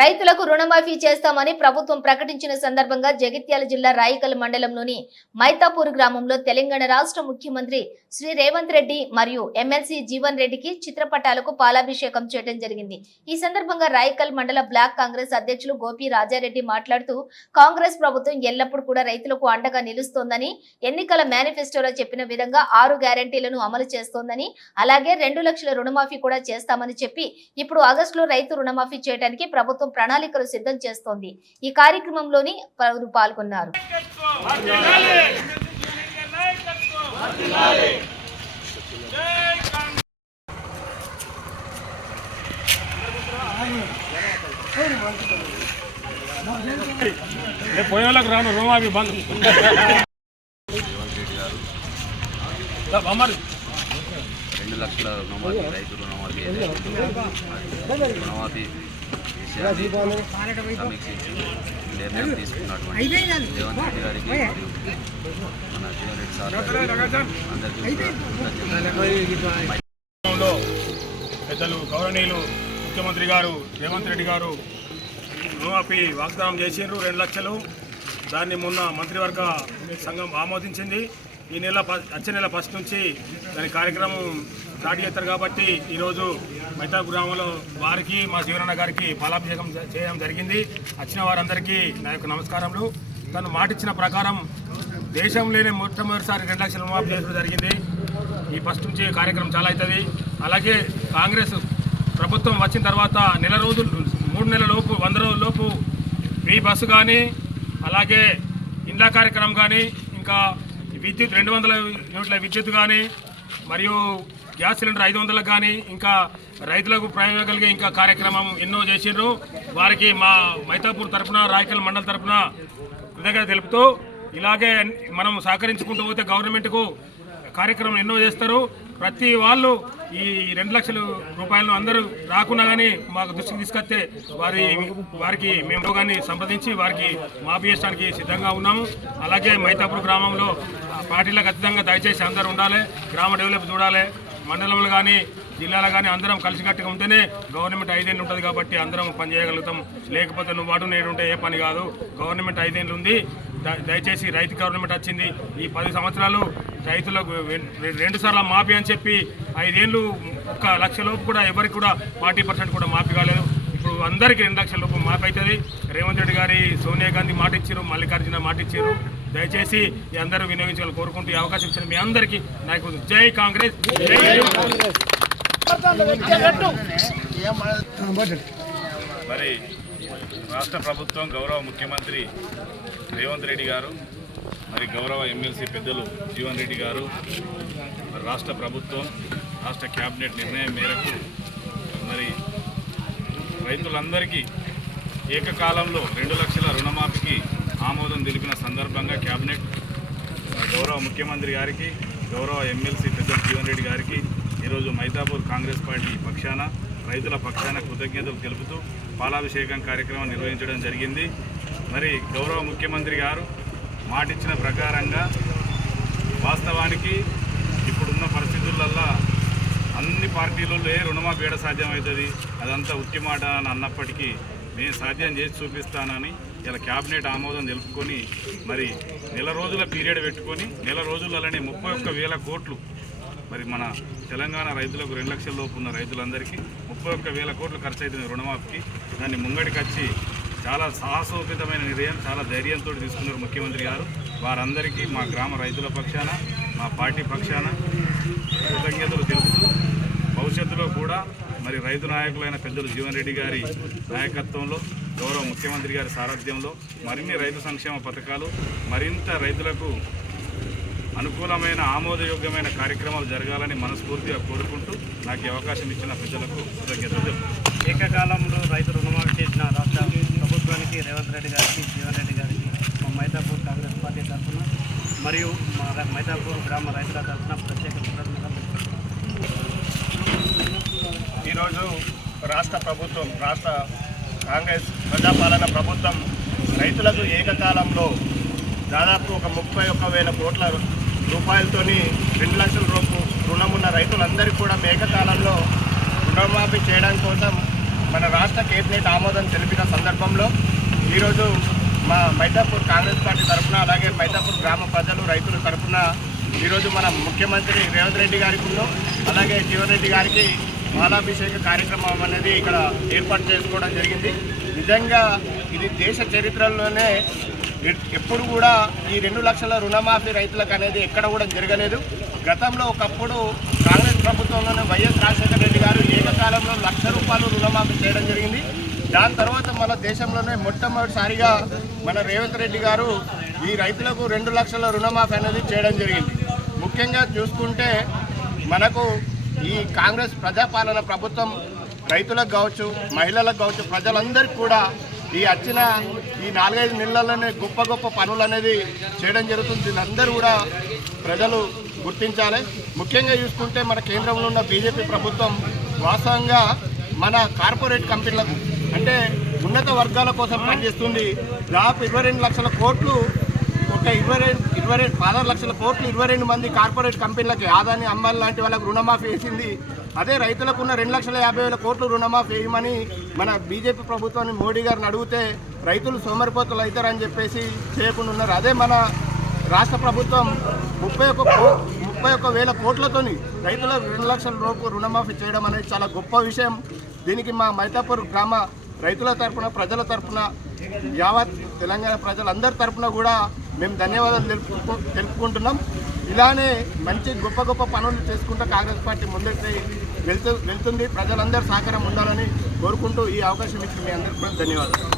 రైతులకు రుణమాఫీ చేస్తామని ప్రభుత్వం ప్రకటించిన సందర్భంగా జగిత్యాల జిల్లా రాయికల్ మండలంలోని మైతాపూర్ గ్రామంలో తెలంగాణ రాష్ట్ర ముఖ్యమంత్రి శ్రీ రేవంత్ రెడ్డి మరియు ఎమ్మెల్సీ జీవన్ రెడ్డికి చిత్రపటాలకు పాలాభిషేకం చేయడం జరిగింది। ఈ సందర్భంగా రాయికల్ మండల బ్లాక్ కాంగ్రెస్ అధ్యక్షులు గోపి రాజారెడ్డి మాట్లాడుతూ కాంగ్రెస్ ప్రభుత్వం ఎల్లప్పుడూ కూడా రైతులకు అండగా నిలుస్తోందని, ఎన్నికల మేనిఫెస్టోలో చెప్పిన విధంగా 6 గ్యారెంటీలను అమలు చేస్తోందని, అలాగే 2 లక్షల రుణమాఫీ కూడా చేస్తామని చెప్పి ఇప్పుడు ఆగస్టులో రైతు రుణమాఫీ చేయడానికి ప్రభుత్వం ప్రణాళికలు సిద్ధం చేస్తోంది। ఈ కార్యక్రమంలోని పలువురు పాల్గొన్నారు। రాను రుణమాఫీ బంద్ 2 లక్షల రుణమాఫీ రైతు రుణమాఫీ విషయాన్ని సమీక్షించి నిర్ణయం తీసుకున్నటువంటి రేవంత్ రెడ్డి గారికి మరియు మన జీవన్ రెడ్డి సార్ అందరికీ పెద్దలు గౌరవనీయులు ముఖ్యమంత్రి గారు రేవంత్ రెడ్డి గారు రుణమాఫీ వాగ్దానం చేసిండ్రు 2 లక్షలు। దాన్ని మొన్న మంత్రివర్గ సంఘం ఆమోదించింది। ఈ నెల వచ్చే నెల 1 నుంచి దాని కార్యక్రమం స్టార్ట్ చేస్తారు కాబట్టి ఈరోజు మైతాపూర్ గ్రామంలో వారికి మా జీవనన్న గారికి పాలాభిషేకం చేయడం జరిగింది। వచ్చిన వారందరికీ నా యొక్క నమస్కారములు। తను మాటిచ్చిన ప్రకారం దేశంలోనే మొట్టమొదటిసారి 2 లక్షల రుణమాఫీ చేయడం జరిగింది। ఈ 1 నుంచి కార్యక్రమం చాలా అవుతుంది। అలాగే కాంగ్రెస్ ప్రభుత్వం వచ్చిన తర్వాత 3 నెలల లోపు 100 రోజుల లోపు ఫ్రీ బస్సు కానీ, అలాగే ఇండ్ల కార్యక్రమం కానీ, ఇంకా విద్యుత్ 200 యూనిట్ల విద్యుత్ కానీ, మరియు గ్యాస్ సిలిండర్ 500 కానీ, ఇంకా రైతులకు ప్రయోజనం కలిగే ఇంకా కార్యక్రమం ఎన్నో చేసిండ్రు। వారికి మా మైతాపూర్ తరఫున రాయికల్ మండలం తరఫున కృతజ్ఞత తెలుపుతూ, ఇలాగే మనం సహకరించుకుంటూ పోతే గవర్నమెంట్కు కార్యక్రమం ఎన్నో చేస్తారు। ప్రతి వాళ్ళు ఈ 2 లక్షల రూపాయలను అందరూ రాకున్నా కానీ మాకు దృష్టికి తీసుకొస్తే వారికి మేము కానీ సంప్రదించి వారికి మాఫీ చేయడానికి సిద్ధంగా ఉన్నాము। అలాగే మైతాపూర్ గ్రామంలో పార్టీలకు ఖచ్చితంగా దయచేసి అందరూ ఉండాలి, గ్రామ డెవలప్ చూడాలి, మండలంలో కానీ జిల్లాలో కానీ అందరం కలిసికట్టుగా ఉంటేనే గవర్నమెంట్ 5 ఏళ్ళు ఉంటుంది కాబట్టి అందరం పని చేయగలుగుతాం। లేకపోతే నువ్వు వాడు నేడు ఉంటే ఏ పని కాదు। గవర్నమెంట్ 5 ఏళ్ళు ఉంది, దయచేసి రైతు గవర్నమెంట్ వచ్చింది। ఈ 10 సంవత్సరాలు రైతులకు 2 సార్లు మాఫీ అని చెప్పి 5 ఏళ్ళు 1 లక్ష లోపు కూడా ఎవరికి కూడా 40% కూడా మాఫీ కాలేదు। ఇప్పుడు అందరికీ 2 లక్షల లోపు మాఫీ అవుతుంది। రేవంత్ రెడ్డి గారి సోనియా గాంధీ మాట ఇచ్చారు, మల్లికార్జున మాట ఇచ్చారు। దయచేసి అందరూ వినియోగించాలని కోరుకుంటూ ఈ అవకాశం ఇచ్చిన మీ అందరికీ నాకు జై కాంగ్రెస్, మరి రాష్ట్ర ప్రభుత్వం గౌరవ ముఖ్యమంత్రి రేవంత్ రెడ్డి గారు, మరి గౌరవ ఎమ్మెల్సీ పెద్దలు జీవన్ రెడ్డి గారు, రాష్ట్ర ప్రభుత్వం రాష్ట్ర క్యాబినెట్ నిర్ణయం మేరకు మరి రైతులందరికీ ఏకకాలంలో 2 లక్షల రుణమాఫీకి ఆమోదం తెలిపిన సందర్భంగా క్యాబినెట్ గౌరవ ముఖ్యమంత్రి గారికి, గౌరవ ఎమ్మెల్సీ పెద్దలు జీవన్ రెడ్డి గారికి ఈరోజు మైతాపూర్ కాంగ్రెస్ పార్టీ పక్షాన రైతుల పక్షాన కృతజ్ఞతలు తెలుపుతూ పాలాభిషేకం కార్యక్రమం నిర్వహించడం జరిగింది। మరి గౌరవ ముఖ్యమంత్రి గారు మాటిచ్చిన ప్రకారంగా వాస్తవానికి ఇప్పుడున్న పరిస్థితులల్లో అన్ని పార్టీలలో రుణమాఫీ ఏడ సాధ్యమవుతుంది, అదంతా ఉట్టి మాట అని అన్నప్పటికీ నేను సాధ్యం చేసి చూపిస్తానని ఇలా క్యాబినెట్ ఆమోదం తెలుపుకొని మరి 1 నెల రోజుల పీరియడ్ పెట్టుకొని 1 నెల రోజులలోనే 31,000 కోట్లు మరి మన తెలంగాణ రైతులకు 2 లక్షల లోపు ఉన్న రైతులందరికీ 31,000 కోట్లు ఖర్చు అవుతుంది రుణమాఫీకి। దాన్ని ముంగడికి వచ్చి చాలా సాహసోపేతమైన నిర్ణయం, చాలా ధైర్యంతో తీసుకున్నారు ముఖ్యమంత్రి గారు। వారందరికీ మా గ్రామ రైతుల పక్షాన, మా పార్టీ పక్షాన కృతజ్ఞతలు తెలుపుతూ భవిష్యత్తులో కూడా మరి రైతు నాయకులైన పెద్దలు జీవన్ రెడ్డి గారి నాయకత్వంలో, గౌరవ ముఖ్యమంత్రి గారి సారథ్యంలో మరిన్ని రైతు సంక్షేమ పథకాలు, మరింత రైతులకు అనుకూలమైన ఆమోదయోగ్యమైన కార్యక్రమాలు జరగాలని మనస్ఫూర్తిగా కోరుకుంటూ నాకు అవకాశం ఇచ్చిన ప్రజలకు కృతజ్ఞతలు। ఏకకాలంలో రైతు రుణమాఫీ చేసిన రాష్ట్ర ప్రభుత్వానికి రేవంత్ రెడ్డి గారికి, జీవన్ రెడ్డి గారికి మా మైతాపూర్ కాంగ్రెస్ పార్టీ తరఫున మరియు మా మైతాపూర్ గ్రామ రైతుల తరఫున ప్రత్యేక కృతజ్ఞతలు। ఈరోజు రాష్ట్ర ప్రభుత్వం, రాష్ట్ర కాంగ్రెస్ ప్రజాపాలన ప్రభుత్వం రైతులకు ఏకకాలంలో దాదాపు ఒక 31,000 కోట్ల రూపాయలతోని 2 లక్షల రూపాయలు రుణమున్న రైతులందరికీ కూడా ఏకకాలంలో రుణమాఫీ చేయడం కోసం మన రాష్ట్ర కేబినెట్ ఆమోదం తెలిపిన సందర్భంలో ఈరోజు మా మైతాపూర్ కాంగ్రెస్ పార్టీ తరఫున అలాగే మైతాపూర్ గ్రామ ప్రజలు రైతుల తరఫున ఈరోజు మన ముఖ్యమంత్రి రేవంత్ రెడ్డి గారికి అలాగే జీవన్ రెడ్డి గారికి మాలాభిషేక కార్యక్రమం అనేది ఇక్కడ ఏర్పాటు చేసుకోవడం జరిగింది. నిజంగా ఇది దేశ చరిత్రలోనే ఎప్పుడు కూడా ఈ 2 లక్షల రుణమాఫీ రైతులకు అనేది ఎక్కడ కూడా జరగలేదు. గతంలో ఒకప్పుడు కాంగ్రెస్ ప్రభుత్వంలోనే వైఎస్ రాజశేఖర రెడ్డి గారు ఏకకాలంలో ₹1,00,000 రుణమాఫీ చేయడం జరిగింది. దాని తర్వాత మన దేశంలోనే మొట్టమొదటిసారిగా మన రేవంత్ రెడ్డి గారు ఈ రైతులకు 2 లక్షల రుణమాఫీ అనేది చేయడం జరిగింది. ముఖ్యంగా చూసుకుంటే మనకు ఈ కాంగ్రెస్ ప్రజాపాలన ప్రభుత్వం రైతులకు కావచ్చు, మహిళలకు కావచ్చు, ప్రజలందరికీ కూడా ఈ వచ్చిన ఈ 4-5 నెలల్లోనే గొప్ప గొప్ప పనులు అనేది చేయడం జరుగుతుంది. దీన్ని అందరూ కూడా ప్రజలు గుర్తించాలి. ముఖ్యంగా చూసుకుంటే మన కేంద్రంలో ఉన్న బీజేపీ ప్రభుత్వం వాస్తవంగా మన కార్పొరేట్ కంపెనీలకు అంటే ఉన్నత వర్గాల కోసం పనిచేస్తుంది. దాదాపు 22 లక్షల కోట్లు ఒక 16 లక్షల కోట్లు 22 మంది కార్పొరేట్ కంపెనీలకి ఆదాని అమ్మాలి లాంటి వాళ్ళకు రుణమాఫీ వేసింది. అదే రైతులకు ఉన్న 2,50,000 కోట్లు రుణమాఫీ వేయమని మన బీజేపీ ప్రభుత్వాన్ని మోడీ గారిని అడిగితే రైతులు సోమరిపోతులు అవుతారని చెప్పేసి చేయకుండా ఉన్నారు. అదే మన రాష్ట్ర ప్రభుత్వం 31,000 కోట్లతోని రైతుల 2 లక్షల లోపు రుణమాఫీ చేయడం అనేది చాలా గొప్ప విషయం. దీనికి మా మైతాపూర్ గ్రామ రైతుల తరఫున, ప్రజల తరఫున, యావత్ తెలంగాణ ప్రజలందరి తరఫున కూడా మేము ధన్యవాదాలు తెలుపుకుంటున్నాం. ఇలానే మంచి గొప్ప గొప్ప పనులు చేసుకుంటూ కాంగ్రెస్ పార్టీ ముందుకు వెళ్తుంది. ప్రజలందరూ సహకారం ఉండాలని కోరుకుంటూ ఈ అవకాశం ఇచ్చి మీ అందరికీ ధన్యవాదాలు.